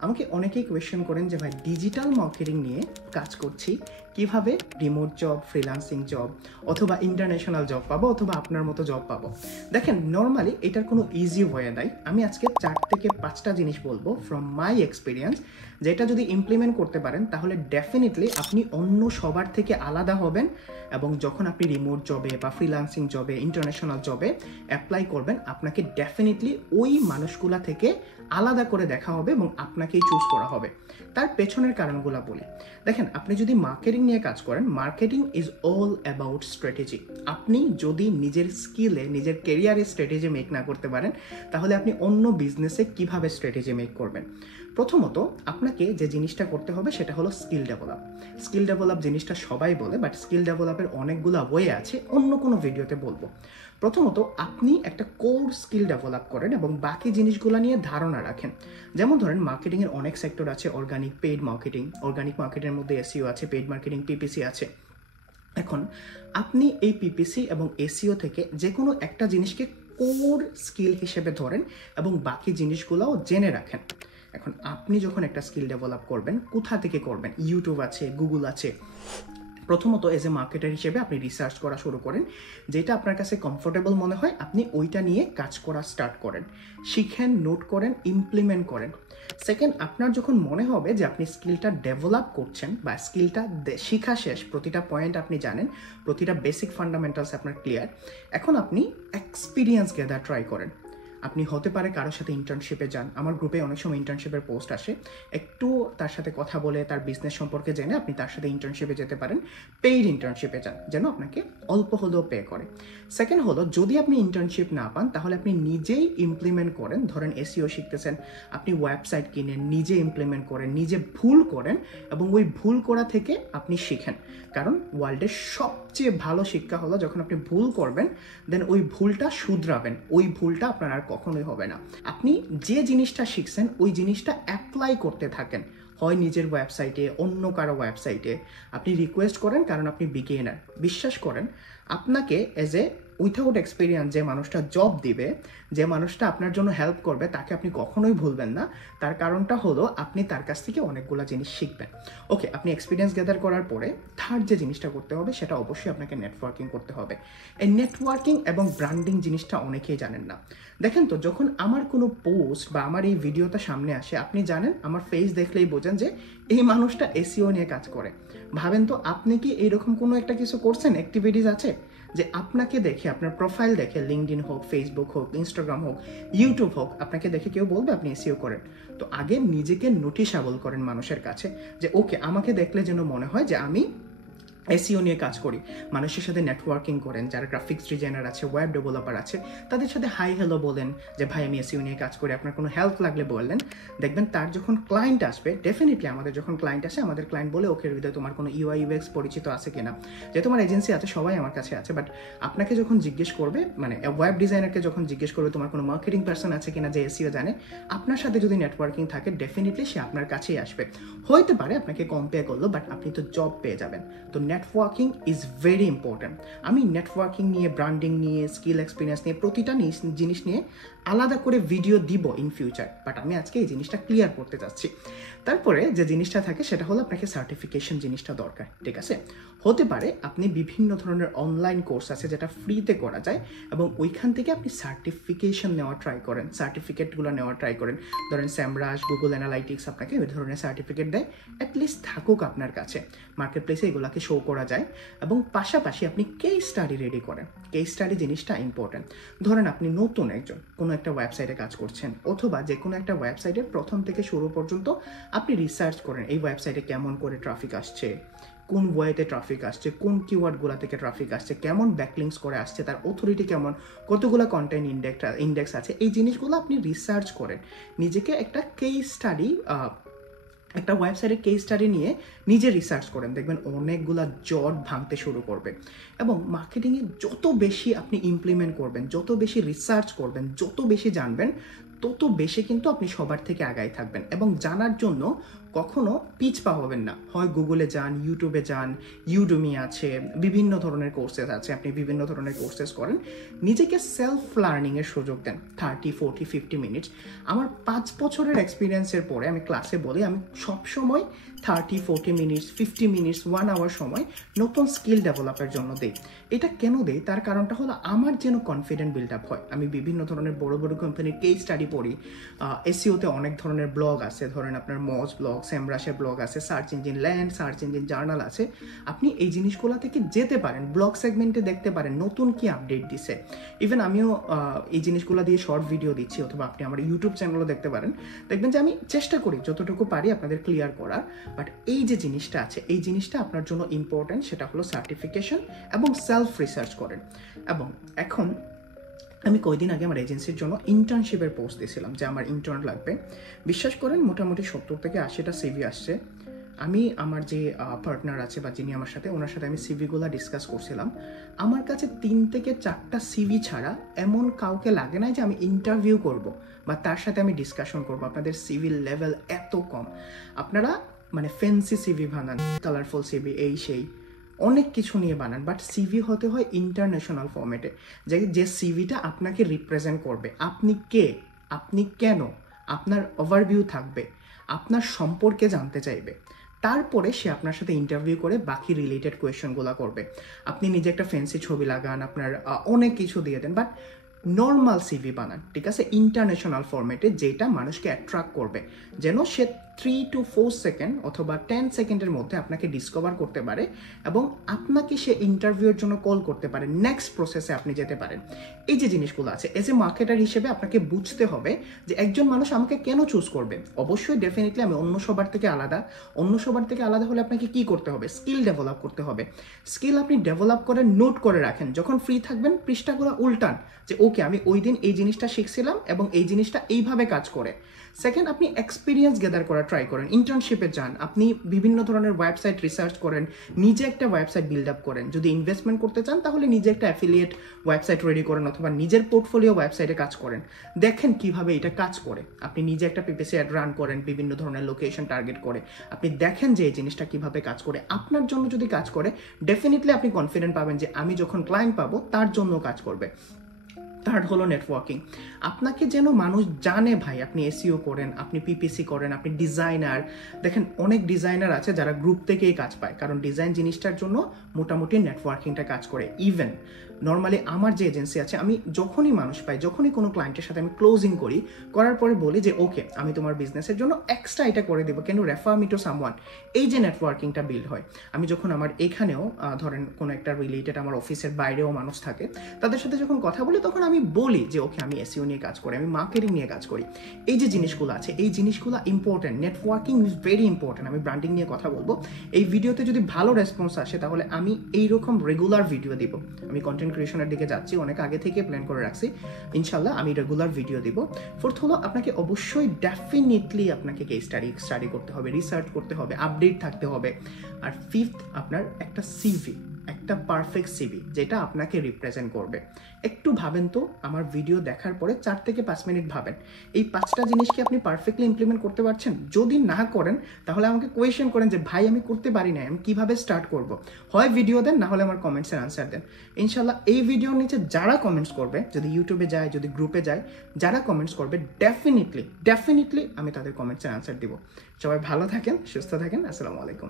আমাকে অনেকেই কোয়েশ্চেন করেন যে ভাই ডিজিটাল মার্কেটিং নিয়ে কাজ করছি, কিভাবে রিমোট জব, ফ্রিল্যান্সিং জব অথবা ইন্টারন্যাশনাল জব পাবো অথবা আপনার মতো জব পাবো। দেখেন, নর্মালি এটার কোনো ইজি ওয়ে নাই। আমি আজকে 4 থেকে 5টা জিনিস বলবো ফ্রম মাই এক্সপিরিয়েন্স, যেটা যদি ইমপ্লিমেন্ট করতে পারেন তাহলে ডেফিনেটলি আপনি অন্য সবার থেকে আলাদা হবেন, এবং যখন আপনি রিমোট জবে বা ফ্রিল্যান্সিং জবে, ইন্টারন্যাশনাল জবে অ্যাপ্লাই করবেন, আপনাকে ডেফিনেটলি ওই মানুষগুলা থেকে আলাদা করে দেখা হবে এবং আপনাকেই চুজ করা হবে। তার পেছনের কারণগুলো বলি। দেখেন, আপনি যদি মার্কেটিং নিয়ে কাজ করেন, marketing is all about strategy. আপনি যদি নিজের স্কিলে, নিজের কেরিয়ারে স্ট্র্যাটেজি মেক না করতে পারেন, তাহলে আপনি অন্য বিজনেসে কিভাবে স্ট্র্যাটেজি মেক করবেন? প্রথমত আপনাকে যে জিনিসটা করতে হবে সেটা হলো স্কিল ডেভেলপ। স্কিল ডেভেলপ জিনিসটা সবাই বলে, বাট স্কিল ডেভেলপের অনেকগুলো ওয়ে আছে, অন্য কোনো ভিডিওতে বলবো। প্রথমত আপনি একটা কোর স্কিল ডেভেলপ করেন এবং বাকি জিনিসগুলো নিয়ে ধারণা রাখেন। যেমন ধরেন, মার্কেটিংয়ের অনেক সেক্টর আছে, অর্গানিক, পেইড মার্কেটিং। অর্গানিক মার্কেটের মধ্যে এসইও আছে, পেইড মার্কেটিং, পিপিসি আছে। এখন আপনি এই পিপিসি এবং এসইও থেকে যে কোনো একটা জিনিসকে কোর স্কিল হিসেবে ধরেন এবং বাকি জিনিসগুলোও জেনে রাখেন। এখন আপনি যখন একটা স্কিল ডেভেলপ করবেন, কোথা থেকে করবেন? ইউটিউব আছে, গুগল আছে। প্রথমত এজ এ মার্কেটার হিসেবে আপনি রিসার্চ করা শুরু করেন, যেটা আপনার কাছে কমফোর্টেবল মনে হয় আপনি ওইটা নিয়ে কাজ করা স্টার্ট করেন, শিখেন, নোট করেন, ইমপ্লিমেন্ট করেন। সেকেন্ড, আপনার যখন মনে হবে যে আপনি স্কিলটা ডেভেলপ করছেন বা স্কিলটা শিখা শেষ, প্রতিটা পয়েন্ট আপনি জানেন, প্রতিটা বেসিক ফান্ডামেন্টালস আপনার ক্লিয়ার, এখন আপনি এক্সপিরিয়েন্স গেদার ট্রাই করেন। আপনি হতে পারে কারোর সাথে ইন্টার্নশিপে যান। আমার গ্রুপে অনেক সময় ইন্টার্নশিপের পোস্ট আসে, একটু তার সাথে কথা বলে তার বিজনেস সম্পর্কে জেনে আপনি তার সাথে ইন্টার্নশিপে যেতে পারেন। পেইড ইন্টার্নশিপে যান, যেন আপনাকে অল্প হলেও পে করে। সেকেন্ড হলো, যদি আপনি ইন্টার্নশিপ না পান তাহলে আপনি নিজেই ইমপ্লিমেন্ট করেন। ধরেন এসইও শিখতেছেন, আপনি ওয়েবসাইট কিনেন, নিজে ইমপ্লিমেন্ট করেন, নিজে ভুল করেন এবং ওই ভুল করা থেকে আপনি শিখেন। কারণ ওয়ার্ল্ডের সবচেয়ে ভালো শিক্ষা হলো যখন আপনি ভুল করবেন, দেন ওই ভুলটা শুধরাবেন, ওই ভুলটা আপনার আর কখনোই হবে না। আপনি যে জিনিসটা শিখছেন ওই জিনিসটা অ্যাপ্লাই করতে থাকেন, হয় নিজের ওয়েবসাইটে, অন্য কারো ওয়েবসাইটে। আপনি রিকোয়েস্ট করেন কারণ আপনি বিগিনার। বিশ্বাস করেন, আপনাকে এজ এ উইথাউট এক্সপিরিয়েন্স যে মানুষটা জব দিবে, যে মানুষটা আপনার জন্য হেল্প করবে, তাকে আপনি কখনোই ভুলবেন না। তার কারণটা হলো আপনি তার কাছ থেকে অনেকগুলো জিনিস শিখবেন। ওকে, আপনি এক্সপিরিয়েন্স গ্যাদার করার পরে থার্ড যে জিনিসটা করতে হবে সেটা অবশ্যই আপনাকে নেটওয়ার্কিং করতে হবে। এই নেটওয়ার্কিং এবং ব্র্যান্ডিং জিনিসটা অনেকেই জানেন না। দেখেন তো, যখন আমার কোনো পোস্ট বা আমার এই ভিডিওটা সামনে আসে, আপনি জানেন, আমার ফেস দেখলেই বোঝেন যে এই মানুষটা এসইও নিয়ে কাজ করে। ভাবেন তো, আপনি কি এইরকম কোনো একটা কিছু করছেন, অ্যাক্টিভিটিস আছে যে আপনাকে দেখে, আপনার প্রোফাইল দেখে, লিঙ্কডইন হোক, ফেসবুক হোক, ইনস্টাগ্রাম হোক, ইউটিউব হোক, আপনাকে দেখে কেউ বলবে আপনি এসইও করেন? তো আগে নিজেকে নোটিশেবল করেন মানুষের কাছে, যে ওকে, আমাকে দেখলে যেন মনে হয় যে আমি এসইও নিয়ে কাজ করি। মানুষের সাথে নেটওয়ার্কিং করেন, যারা গ্রাফিক্স ডিজাইনার আছে, ওয়েব ডেভেলপার আছে, তাদের সাথে হাই হ্যালো বলেন যে ভাই আমি এসইও নিয়ে কাজ করি, আপনার কোনো হেল্প লাগলে বললেন। দেখবেন তার যখন ক্লায়েন্ট আসবে, ডেফিনেটলি আমাদের যখন ক্লায়েন্ট আসে, আমাদের ক্লায়েন্ট বলে ওকে হৃদয়, তোমার কোনো ইউআই ইউএক্স পরিচিত আছে কিনা? যে তোমার এজেন্সি আছে, সবাই আমার কাছে আছে, বাট আপনাকে যখন জিজ্ঞেস করবে, মানে ওয়েব ডিজাইনারকে যখন জিজ্ঞেস করবে তোমার কোনো মার্কেটিং পার্সন আছে কিনা যে এসইও জানে, আপনার সাথে যদি নেটওয়ার্কিং থাকে ডেফিনেটলি সে আপনার কাছেই আসবে। হইতে পারে আপনাকে কম পে করলো, বাট আপনি তো জব পেয়ে যাবেন। তো নেটওয়ার্কিং ইজ ভেরি ইম্পর্ট্যান্ট। আমি নেটওয়ার্কিং নিয়ে, ব্র্যান্ডিং নিয়ে, স্কিল এক্সপিরিয়েন্স নিয়ে, প্রতিটা জিনিস নিয়ে আলাদা করে ভিডিও দিব ইন ফিউচার, বাট আমি আজকে এই জিনিসটা ক্লিয়ার করতে যাচ্ছি। তারপরে যে জিনিসটা থাকে সেটা হলো আপনাকে সার্টিফিকেশন জিনিসটা দরকার, ঠিক আছে? হতে পারে আপনি বিভিন্ন ধরনের অনলাইন কোর্স আছে যেটা ফ্রিতে করা যায়, এবং ওইখান থেকে আপনি সার্টিফিকেশন নেওয়া ট্রাই করেন, সার্টিফিকেটগুলো নেওয়া ট্রাই করেন। ধরেন স্যামরাজ, গুগল অ্যানালাইটিক্স আপনাকে ওই ধরনের সার্টিফিকেট দেয়, অ্যাটলিস্ট থাকুক আপনার কাছে, মার্কেট প্লেসে এগুলোকে শো করা যায়। এবং পাশাপাশি আপনি কেস স্টাডি রেডি করেন। কেস স্টাডি জিনিসটা ইম্পর্টেন্ট। ধরেন আপনি নতুন একজন কোনো একটা ওয়েবসাইটে কাজ করছেন, অথবা যে কোনো একটা ওয়েবসাইটের প্রথম থেকে শুরু পর্যন্ত আপনি রিসার্চ করেন এই ওয়েবসাইটে কেমন করে ট্রাফিক আসছে, কোন ওয়েতে ট্রাফিক আসছে, কোন কিওয়ার্ডগুলো থেকে ট্রাফিক আসছে, কেমন ব্যাকলিংস করে আসছে, তার অথরিটি কেমন, কতগুলো কন্টেন্ট ইন্ডেক্স আছে, এই জিনিসগুলো আপনি রিসার্চ করেন। নিজেকে একটা কেস স্টাডি, একটা ওয়েবসাইটের কেস স্টাডি নিয়ে নিজে রিসার্চ করেন, দেখবেন অনেকগুলা জট ভাঙতে শুরু করবে। এবং মার্কেটিংয়ে যত বেশি আপনি ইমপ্লিমেন্ট করবেন, যত বেশি রিসার্চ করবেন, যত বেশি জানবেন, তত বেশি কিন্তু আপনি সবার থেকে আগায় থাকবেন। এবং জানার জন্য কখনো পিছপা হবেন না। হয় গুগলে যান, ইউটিউবে যান, ইউডুমি আছে, বিভিন্ন ধরনের কোর্সেস আছে, আপনি বিভিন্ন ধরনের কোর্সেস করেন, নিজেকে সেলফ লার্নিংয়ের সুযোগ দেন 30, 40, 50 মিনিটস। আমার 5 বছরের এক্সপিরিয়েন্সের পরে আমি ক্লাসে বলি, আমি সবসময় 30, 40 মিনিটস, 50 মিনিটস, 1 আওয়ার সময় নতুন স্কিল ডেভেলপের জন্য দিই। এটা কেন দেই? তার কারণটা হলো আমার যেন কনফিডেন্ট বিল্ড আপ হয়। আমি বিভিন্ন ধরনের বড় বড় কোম্পানির কেস স্টাডি পড়ি, এসইওতে অনেক ধরনের ব্লগ আছে, ধরেন আপনার মজ ব্লগ, সেমরাসের ব্লগ আছে, search engine land, search engine journal আছে। আপনি এই জিনিসগুলো থেকে যেতে পারেন, ব্লগ সেগমেন্টে দেখতে পারেন নতুন কি আপডেট দিছে। ইভেন আমিও এই জিনিসগুলো দিয়ে শর্ট ভিডিও দিচ্ছি, অথবা আপনি আমার ইউটিউব চ্যানেলও দেখতে পারেন। দেখবেন যে আমি চেষ্টা করি যতটুকু পারি আপনাদের ক্লিয়ার করার। বাট এই যে জিনিসটা আছে, এই জিনিসটা আপনার জন্য ইম্পর্টেন্ট, সেটা হলো সার্টিফিকেশন এবং সেলফ রিসার্চ করেন। এবং এখন আমি কয়দিন আগে আমার এজেন্সির জন্য ইন্টার্নশিপের পোস্ট দিয়েছিলাম যে আমার ইন্টার্ন লাগবে। বিশ্বাস করেন মোটামুটি 70 থেকে 80টা সিভি আসছে। আমি আমার যে পার্টনার আছে বা যিনি আমার সাথে, ওনার সাথে আমি সিভিগুলো ডিসকাস করছিলাম। আমার কাছে 3 থেকে 4টা সিভি ছাড়া এমন কাউকে লাগে না যে আমি ইন্টারভিউ করব বা তার সাথে আমি ডিসকাশন করব। আপনাদের সিভির লেভেল এত কম, আপনারা মানে ফ্যান্সি সিভি বানান, কালারফুল সিভি, এই সেই অনেক কিছু নিয়ে বানান, বাট সিভি হতে হয় ইন্টারন্যাশনাল ফরম্যাটে, যে সিভিটা আপনাকে রিপ্রেজেন্ট করবে। আপনি কে, আপনি কেন, আপনার ওভারভিউ থাকবে, আপনার সম্পর্কে জানতে চাইবে। তারপরে সে আপনার সাথে ইন্টারভিউ করে বাকি রিলেটেড কোয়েশ্চেনগুলো করবে। আপনি নিজে একটা ফ্যান্সি ছবি লাগান, আপনার অনেক কিছু দিয়ে দেন, বাট নর্মাল সিভি বানান, ঠিক আছে, ইন্টারন্যাশনাল ফরম্যাটে, যেটা মানুষকে অ্যাট্রাক্ট করবে, যেন সে 3 to 4 সেকেন্ড অথবা 10 সেকেন্ডের মধ্যে আপনাকে ডিসকভার করতে পারে এবং আপনাকে সে ইন্টারভিউর জন্য কল করতে পারে, নেক্সট প্রসেসে আপনি যেতে পারেন। এই যে জিনিসগুলো আছে, এজ এ মার্কেটার হিসেবে আপনাকে বুঝতে হবে যে একজন মানুষ আমাকে কেন চুজ করবে। অবশ্যই ডেফিনেটলি আমি অন্য সবার থেকে আলাদা। অন্য সবার থেকে আলাদা হলে আপনাকে কি করতে হবে? স্কিল ডেভেলপ করতে হবে। স্কিল আপনি ডেভেলপ করে নোট করে রাখেন, যখন ফ্রি থাকবেন পৃষ্ঠাগুলো উল্টান যে ওকে আমি ওই দিন এই জিনিসটা শিখছিলাম এবং এই জিনিসটা এইভাবে কাজ করে। সেকেন্ড, আপনি এক্সপিরিয়েন্স গেদার করা ট্রাই করেন, ইন্টার্নশিপে যান, আপনি বিভিন্ন ধরনের ওয়েবসাইট রিসার্চ করেন, নিজে একটা ওয়েবসাইট বিল্ড আপ করেন। যদি ইনভেস্টমেন্ট করতে চান তাহলে নিজে একটা অ্যাফিলিয়েট ওয়েবসাইট রেডি করেন, অথবা নিজের পোর্টফোলিও ওয়েবসাইটে কাজ করেন, দেখেন কিভাবে এটা কাজ করে। আপনি নিজে একটা পিপিসি অ্যাড রান করেন বিভিন্ন ধরনের লোকেশন টার্গেট করে, আপনি দেখেন যে এই জিনিসটা কিভাবে কাজ করে। আপনার জন্য যদি কাজ করে ডেফিনেটলি আপনি কনফিডেন্ট পাবেন যে আমি যখন ক্লায়েন্ট পাবো তার জন্য কাজ করবে। থার্ড হলো নেটওয়ার্কিং। আপনাকে যেন মানুষ জানে ভাই আপনি এসইও করেন, আপনি পিপিসি করেন, আপনি ডিজাইনার। দেখেন অনেক ডিজাইনার আছে যারা গ্রুপ থেকেই কাজ পায়, কারণ ডিজাইন জিনিসটার জন্য মোটামুটি নেটওয়ার্কিংটা কাজ করে। ইভেন নর্মালি আমার যে এজেন্সি আছে, আমি যখনই মানুষ পাই, যখনই কোনো ক্লায়েন্টের সাথে আমি ক্লোজিং করি, করার পরে বলি যে ওকে আমি তোমার বিজনেসের জন্য এক্সট্রা এটা করে দেবো, কেন রেফার মি টু সামওয়ান। এই যে নেটওয়ার্কিংটা বিল্ড হয়। আমি যখন আমার এখানেও ধরেন কোনো একটা রিলেটেড আমার অফিসের বাইরেও মানুষ থাকে, তাদের সাথে যখন কথা বলি তখন আমি বলি যে ওকে আমি এসইও নিয়ে কাজ করি, আমি মার্কেটিং নিয়ে কাজ করি। এই যে জিনিসগুলো আছে, এই জিনিসগুলো important. Networking is very important. আমি ব্র্যান্ডিং নিয়ে কথা বলবো। এই ভিডিওতে যদি ভালো রেসপন্স আসে তাহলে আমি এইরকম রেগুলার ভিডিও দিব। আমি কন্টেন্ট ক্রিয়েশনের দিকে যাচ্ছি, অনেক আগে থেকে প্ল্যান করে রাখছি, ইনশাল্লাহ আমি রেগুলার ভিডিও দিব। ফোর্থ হলো আপনাকে অবশ্যই ডেফিনেটলি আপনাকে কেস স্টাডি করতে হবে, রিসার্চ করতে হবে, আপডেট থাকতে হবে। আর ফিফথ, আপনার একটা সিভি, একটা পারফেক্ট সিভি যেটা আপনাকে রিপ্রেজেন্ট করবে। একটু ভাবেন তো, আমার ভিডিও দেখার পরে 4 থেকে 5 মিনিট ভাবেন, এই 5টা জিনিস কি আপনি পারফেক্টলি ইমপ্লিমেন্ট করতে পারছেন? যদি না করেন তাহলে আমাকে কোয়েশ্চেন করেন যে ভাই আমি করতে পারি না, আমি কিভাবে স্টার্ট করব। হয় ভিডিও দেন, না হলে আমার কমেন্টসের আনসার দেন। ইনশাল্লাহ এই ভিডিওর নিচে যারা কমেন্টস করবে, যদি ইউটিউবে যায়, যদি গ্রুপে যায়, যারা কমেন্টস করবে ডেফিনেটলি আমি তাদের কমেন্টসের আনসার দিব। সবাই ভালো থাকেন, সুস্থ থাকেন। আসসালামু আলাইকুম।